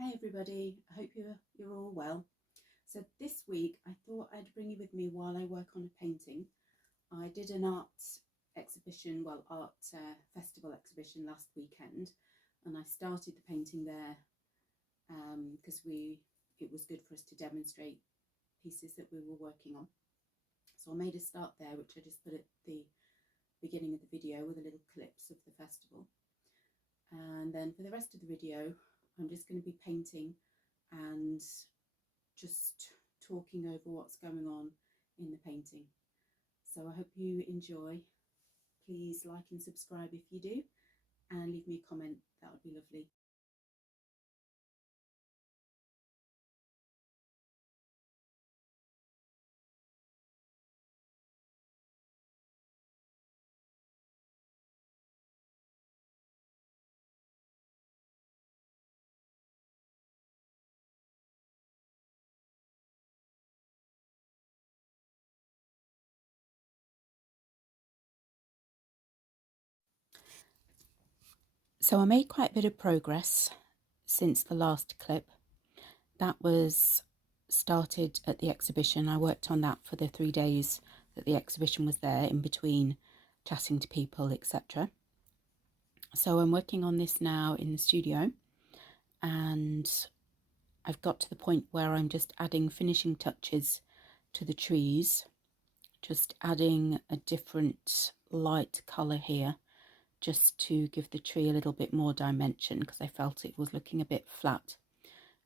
Hi everybody, I hope you're all well. So this week I thought I'd bring you with me while I work on a painting. I did an art exhibition, art festival exhibition last weekend, and I started the painting there because it was good for us to demonstrate pieces that we were working on. So I made a start there, which I just put at the beginning of the video with a little clips of the festival. And then for the rest of the video, I'm just going to be painting and just talking over what's going on in the painting. So I hope you enjoy. Please like and subscribe if you do, and leave me a comment, that would be lovely. So I made quite a bit of progress since the last clip. That was started at the exhibition. I worked on that for the 3 days that the exhibition was there, in between chatting to people, etc. So I'm working on this now in the studio, and I've got to the point where I'm just adding finishing touches to the trees, just adding a different light colour here, just to give the tree a little bit more dimension, because I felt it was looking a bit flat.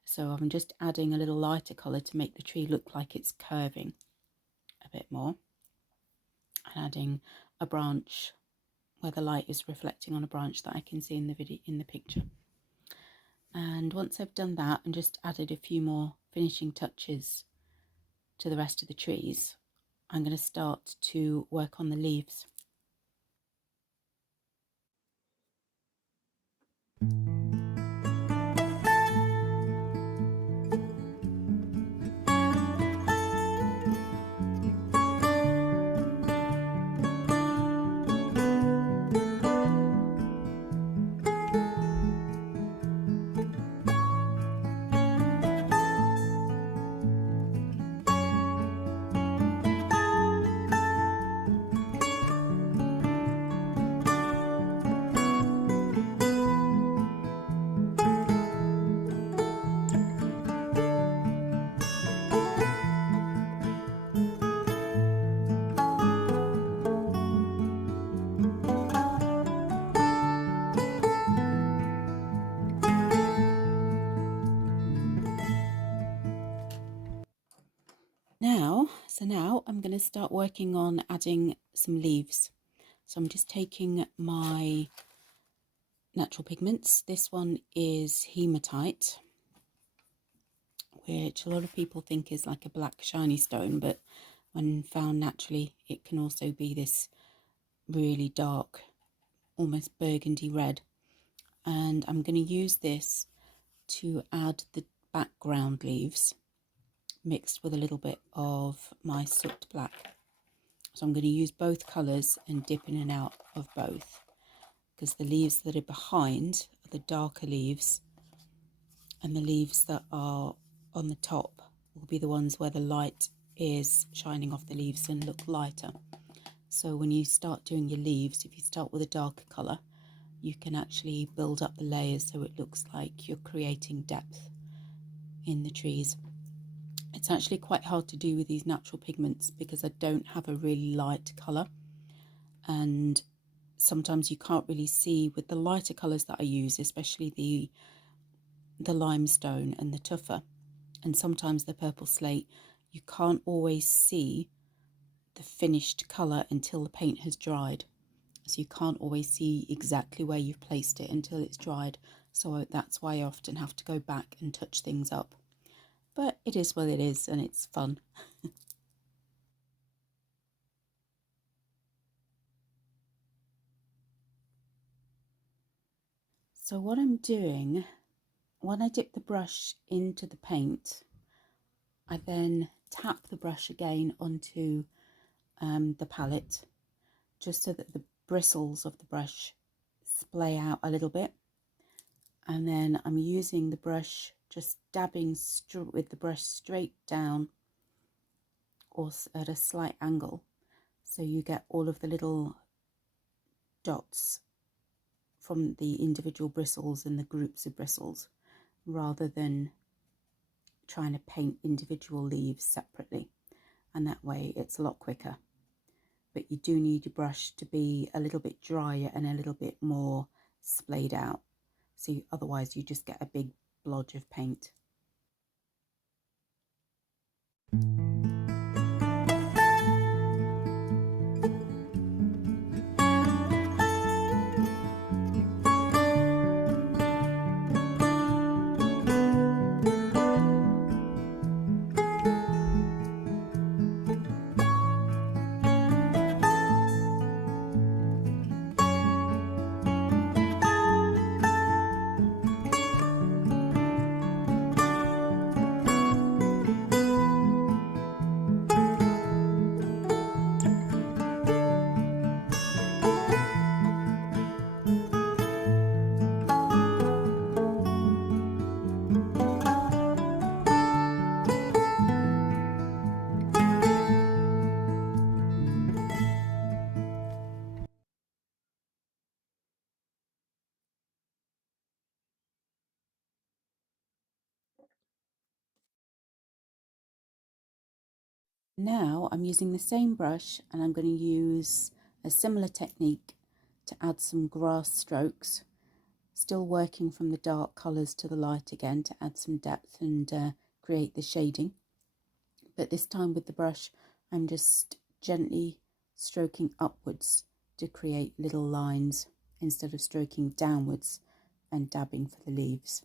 So I'm just adding a little lighter colour to make the tree look like it's curving a bit more, and adding a branch where the light is reflecting on a branch that I can see in the video, in the picture. And once I've done that and just added a few more finishing touches to the rest of the trees, I'm going to start to work on the leaves. Now I'm going to start working on adding some leaves. So I'm just taking my natural pigments. This one is hematite, which a lot of people think is like a black shiny stone, but when found naturally it can also be this really dark, almost burgundy red. And I'm going to use this to add the background leaves, mixed with a little bit of my soot black. So I'm going to use both colours and dip in and out of both, because the leaves that are behind are the darker leaves, and the leaves that are on the top will be the ones where the light is shining off the leaves and look lighter. So when you start doing your leaves, if you start with a darker colour, you can actually build up the layers so it looks like you're creating depth in the trees. It's actually quite hard to do with these natural pigments because I don't have a really light colour, and sometimes you can't really see with the lighter colours that I use, especially the limestone and the tufa, and sometimes the purple slate. You can't always see the finished colour until the paint has dried, so you can't always see exactly where you've placed it until it's dried. So that's why I often have to go back and touch things up, but it is what it is and it's fun. So what I'm doing, when I dip the brush into the paint, I then tap the brush again onto the palette, just so that the bristles of the brush splay out a little bit. And then I'm using the brush just dabbing with the brush straight down or at a slight angle, so you get all of the little dots from the individual bristles and the groups of bristles, rather than trying to paint individual leaves separately, and that way it's a lot quicker. But you do need your brush to be a little bit drier and a little bit more splayed out, so otherwise you just get a big blotch of paint. Now I'm using the same brush, and I'm going to use a similar technique to add some grass strokes, still working from the dark colours to the light again to add some depth and create the shading. But this time with the brush, I'm just gently stroking upwards to create little lines instead of stroking downwards and dabbing for the leaves.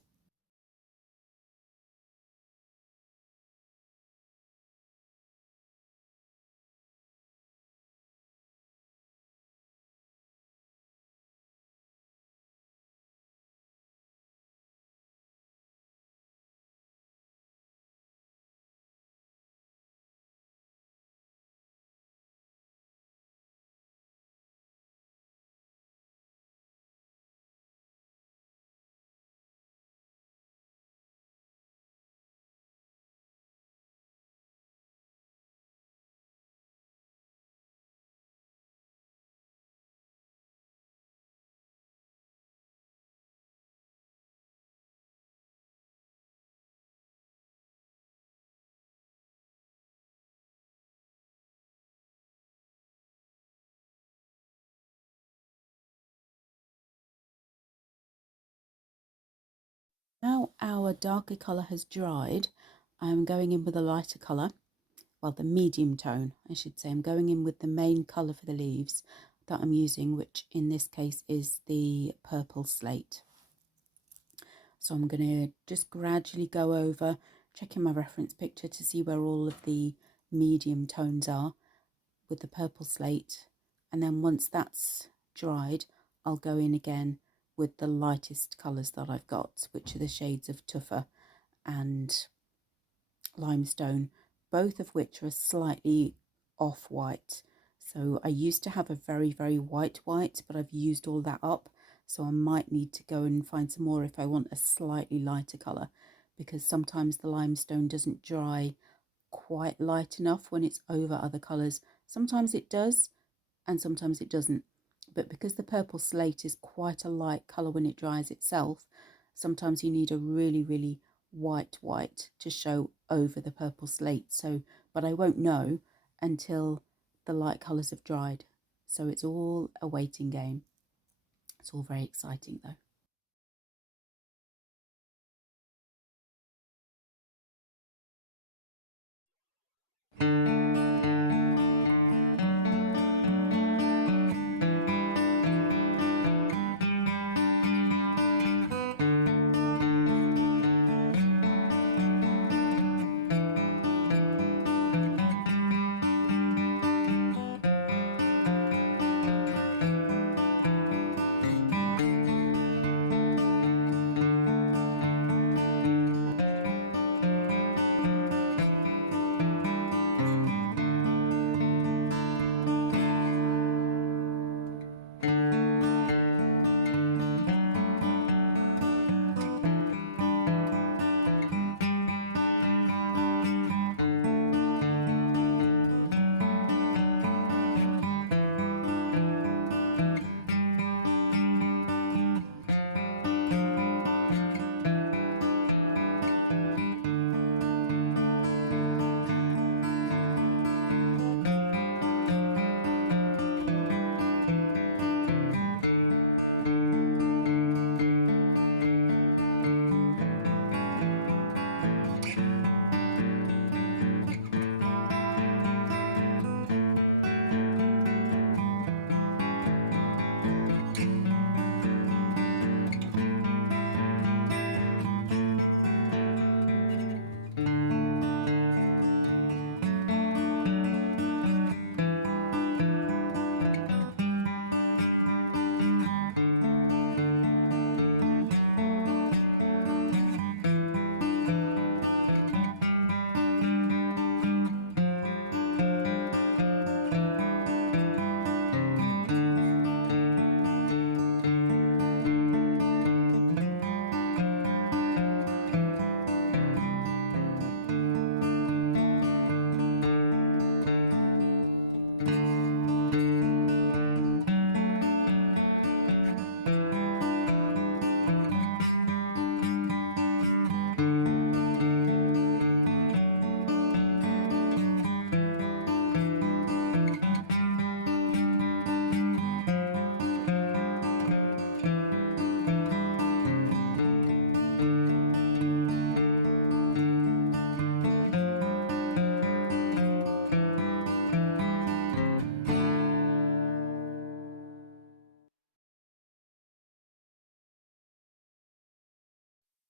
Now our darker colour has dried, I'm going in with a lighter colour, well, the medium tone, I should say. I'm going in with the main colour for the leaves that I'm using, which in this case is the purple slate. So I'm going to just gradually go over, checking my reference picture to see where all of the medium tones are with the purple slate. And then once that's dried, I'll go in again with the lightest colours that I've got, which are the shades of tufa and limestone, both of which are slightly off-white. So I used to have a very, very white, but I've used all that up. So I might need to go and find some more if I want a slightly lighter colour, because sometimes the limestone doesn't dry quite light enough when it's over other colours. Sometimes it does and sometimes it doesn't. But because the purple slate is quite a light colour when it dries itself, sometimes you need a really, really white to show over the purple slate. So, but I won't know until the light colours have dried. So it's all a waiting game. It's all very exciting though.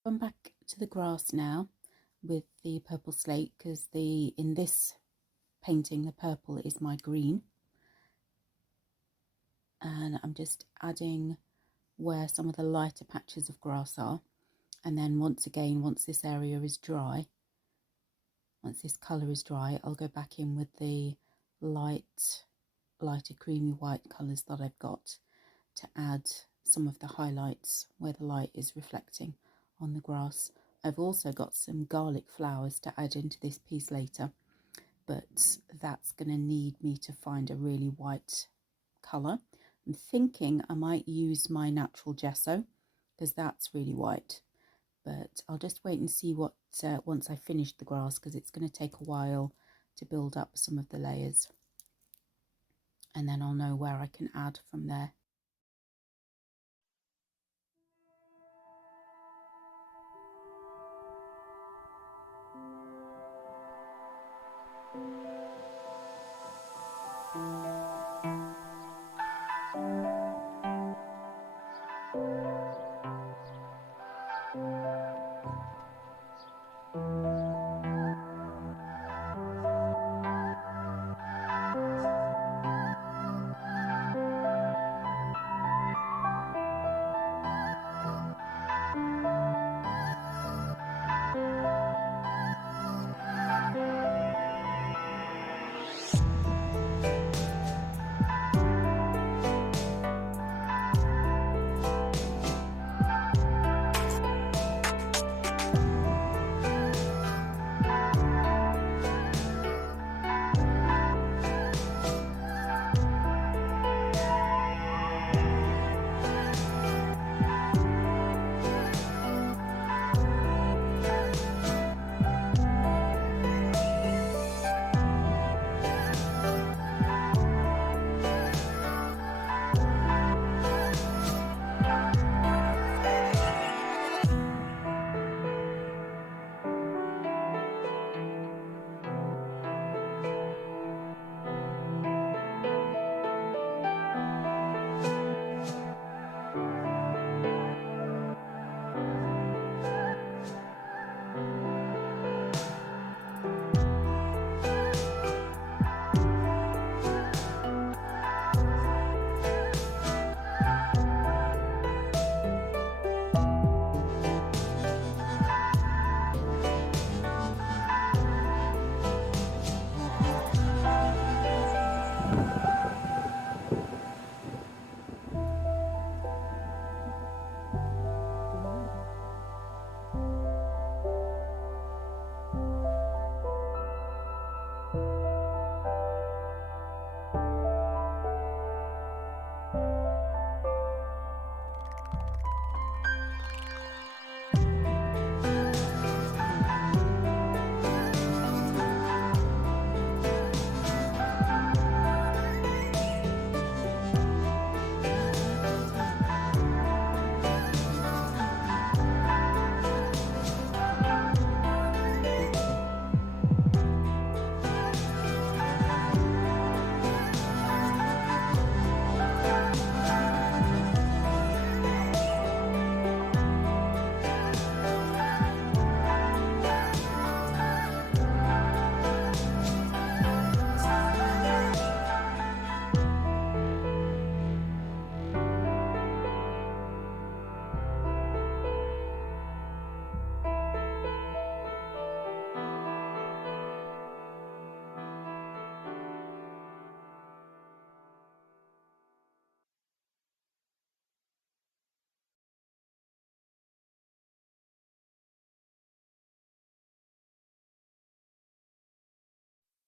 Come back to the grass now with the purple slate, because in this painting the purple is my green, and I'm just adding where some of the lighter patches of grass are, and then once this area is dry, once this colour is dry, I'll go back in with the lighter creamy white colours that I've got to add some of the highlights where the light is reflecting on the grass. I've also got some garlic flowers to add into this piece later, but that's going to need me to find a really white colour. I'm thinking I might use my natural gesso because that's really white, but I'll just wait and see what once I finish the grass, because it's going to take a while to build up some of the layers, and then I'll know where I can add from there.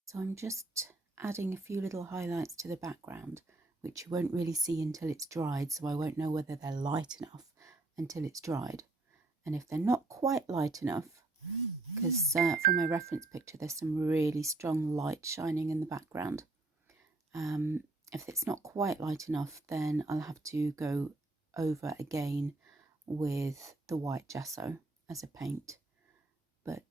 So I'm just adding a few little highlights to the background, which you won't really see until it's dried, so I won't know whether they're light enough until it's dried. And if they're not quite light enough, because from my reference picture there's some really strong light shining in the background. If it's not quite light enough, then I'll have to go over again with the white gesso as a paint. But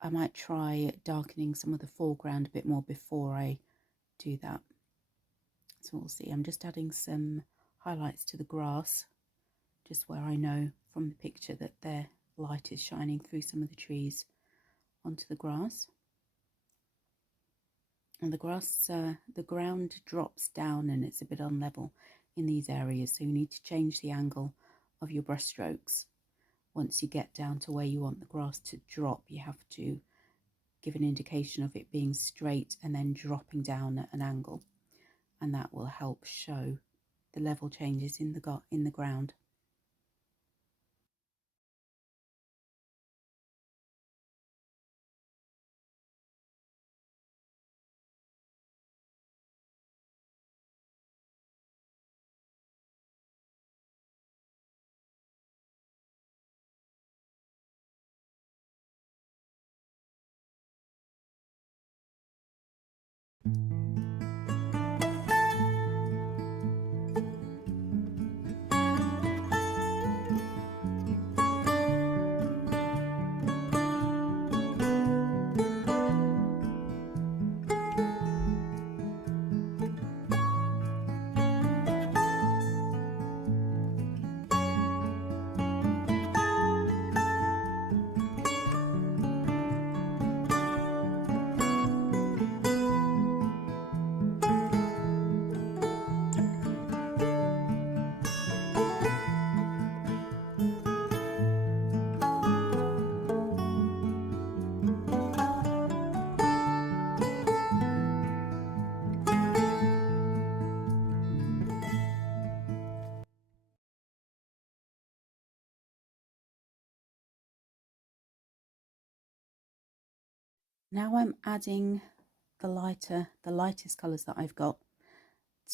I might try darkening some of the foreground a bit more before I do that. So we'll see. I'm just adding some highlights to the grass, just where I know from the picture that they're light is shining through some of the trees onto the grass. And the ground drops down and it's a bit unlevel in these areas, so you need to change the angle of your brush strokes. Once you get down to where you want the grass to drop, you have to give an indication of it being straight and then dropping down at an angle, and that will help show the level changes in the ground. Now I'm adding the lightest colours that I've got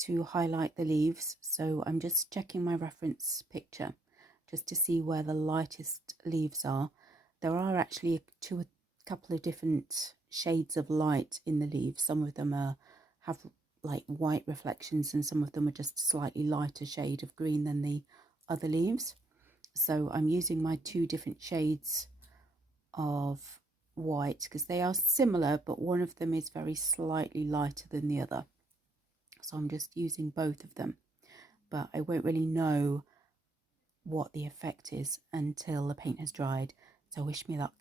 to highlight the leaves. So I'm just checking my reference picture just to see where the lightest leaves are. There are actually a couple of different shades of light in the leaves. Some of them have like white reflections and some of them are just slightly lighter shade of green than the other leaves. So I'm using my two different shades of white because they are similar, but one of them is very slightly lighter than the other. So I'm just using both of them, but I won't really know what the effect is until the paint has dried. So wish me luck.